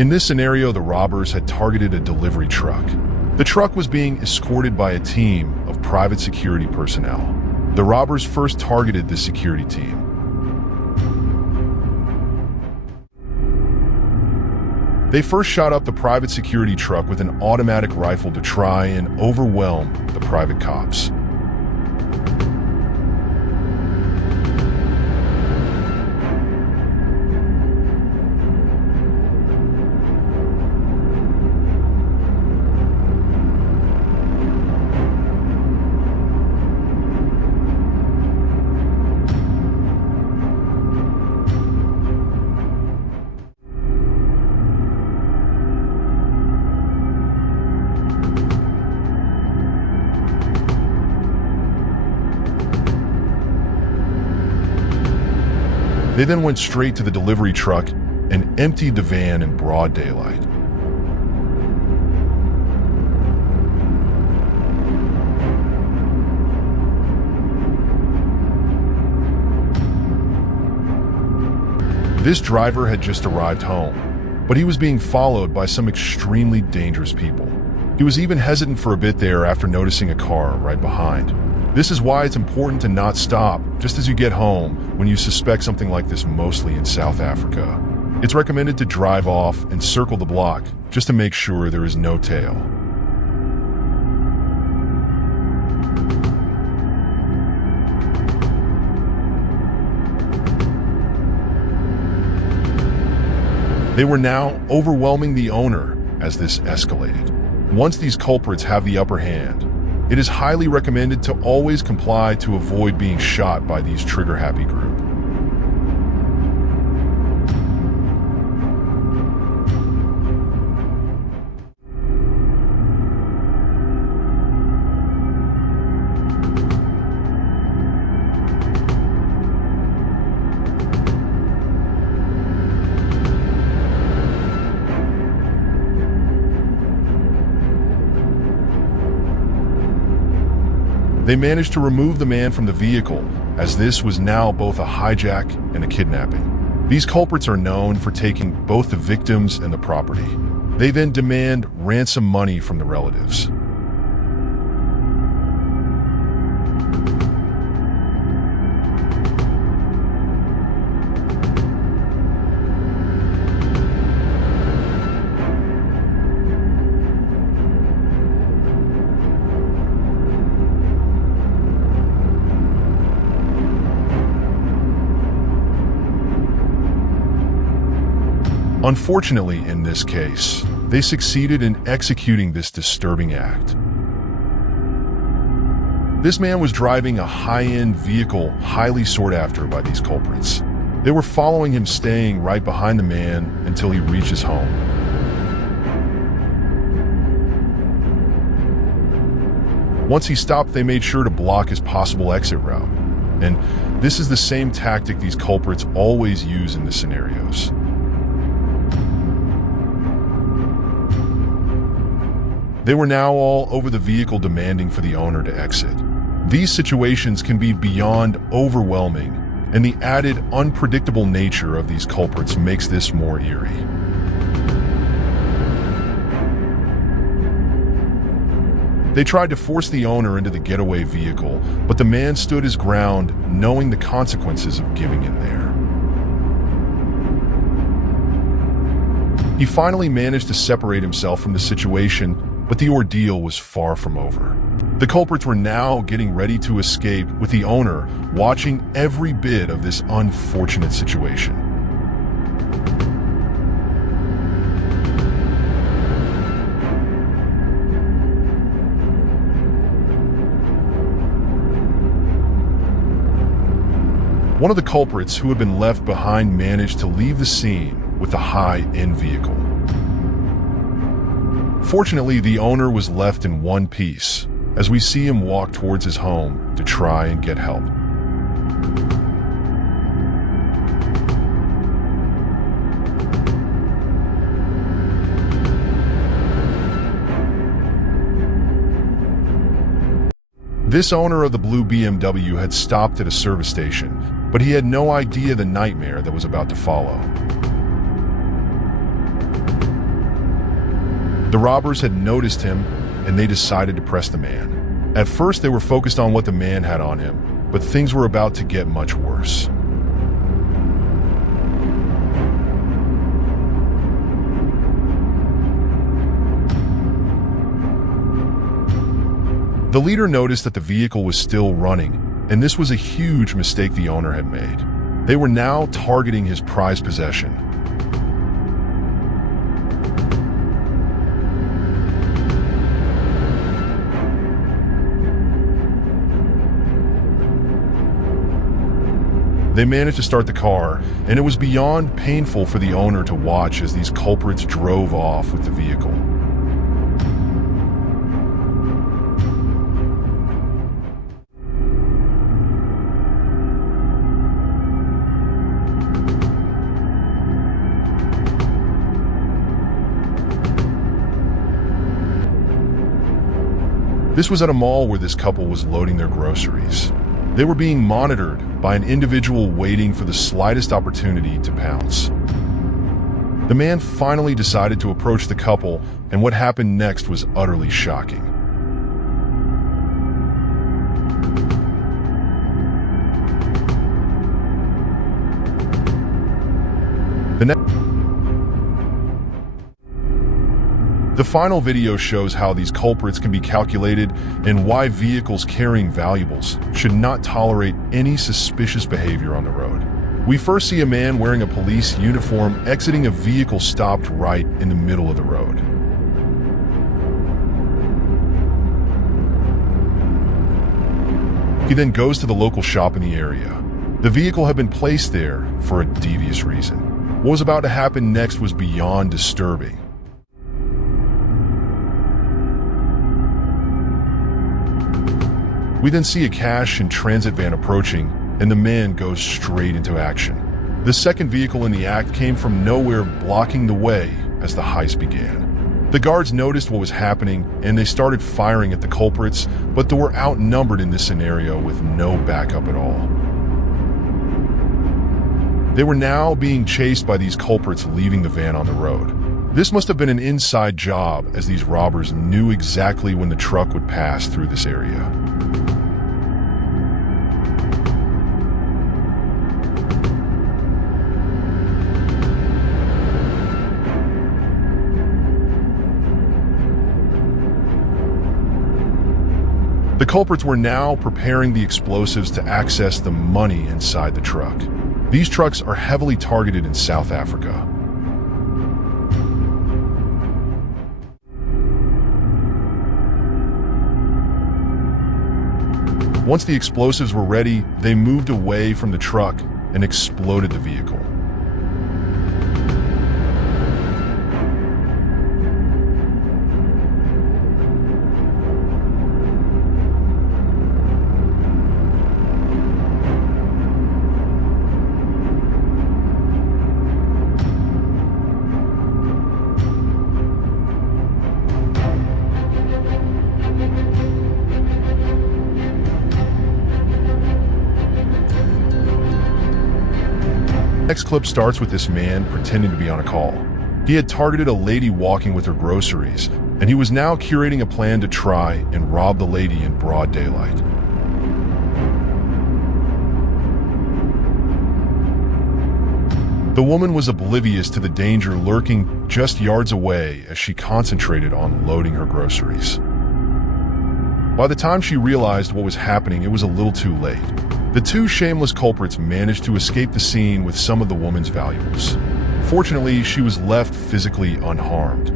In this scenario, the robbers had targeted a delivery truck. The truck was being escorted by a team of private security personnel. The robbers first targeted the security team. They first shot up the private security truck with an automatic rifle to try and overwhelm the private cops. They then went straight to the delivery truck and emptied the van in broad daylight. This driver had just arrived home, but he was being followed by some extremely dangerous people. He was even hesitant for a bit there after noticing a car right behind. This is why it's important to not stop just as you get home when you suspect something like this, mostly in South Africa. It's recommended to drive off and circle the block just to make sure there is no tail. They were now overwhelming the owner as this escalated. Once these culprits have the upper hand, it is highly recommended to always comply to avoid being shot by these trigger-happy group. They managed to remove the man from the vehicle, as this was now both a hijack and a kidnapping. These culprits are known for taking both the victims and the property. They then demand ransom money from the relatives. Unfortunately, in this case, they succeeded in executing this disturbing act. This man was driving a high-end vehicle highly sought after by these culprits. They were following him, staying right behind the man until he reaches home. Once he stopped, they made sure to block his possible exit route. And this is the same tactic these culprits always use in the scenarios. They were now all over the vehicle demanding for the owner to exit. These situations can be beyond overwhelming, and the added unpredictable nature of these culprits makes this more eerie. They tried to force the owner into the getaway vehicle, but the man stood his ground, knowing the consequences of giving in there. He finally managed to separate himself from the situation, but the ordeal was far from over. The culprits were now getting ready to escape, with the owner watching every bit of this unfortunate situation. One of the culprits who had been left behind managed to leave the scene with the high-end vehicle. Fortunately, the owner was left in one piece, as we see him walk towards his home to try and get help. This owner of the blue BMW had stopped at a service station, but he had no idea the nightmare that was about to follow. The robbers had noticed him, and they decided to press the man. At first, they were focused on what the man had on him, but things were about to get much worse. The leader noticed that the vehicle was still running, and this was a huge mistake the owner had made. They were now targeting his prized possession. They managed to start the car, and it was beyond painful for the owner to watch as these culprits drove off with the vehicle. This was at a mall where this couple was loading their groceries. They were being monitored by an individual waiting for the slightest opportunity to pounce. The man finally decided to approach the couple, and what happened next was utterly shocking. The final video shows how these culprits can be calculated and why vehicles carrying valuables should not tolerate any suspicious behavior on the road. We first see a man wearing a police uniform exiting a vehicle stopped right in the middle of the road. He then goes to the local shop in the area. The vehicle had been placed there for a devious reason. What was about to happen next was beyond disturbing. We then see a cash and transit van approaching, and the man goes straight into action. The second vehicle in the act came from nowhere, blocking the way as the heist began. The guards noticed what was happening, and they started firing at the culprits, but they were outnumbered in this scenario with no backup at all. They were now being chased by these culprits leaving the van on the road. This must have been an inside job, as these robbers knew exactly when the truck would pass through this area. The culprits were now preparing the explosives to access the money inside the truck. These trucks are heavily targeted in South Africa. Once the explosives were ready, they moved away from the truck and exploded the vehicle. Next clip starts with this man pretending to be on a call. He had targeted a lady walking with her groceries, and he was now curating a plan to try and rob the lady in broad daylight. The woman was oblivious to the danger lurking just yards away as she concentrated on loading her groceries. By the time she realized what was happening, it was a little too late. The two shameless culprits managed to escape the scene with some of the woman's valuables. Fortunately, she was left physically unharmed.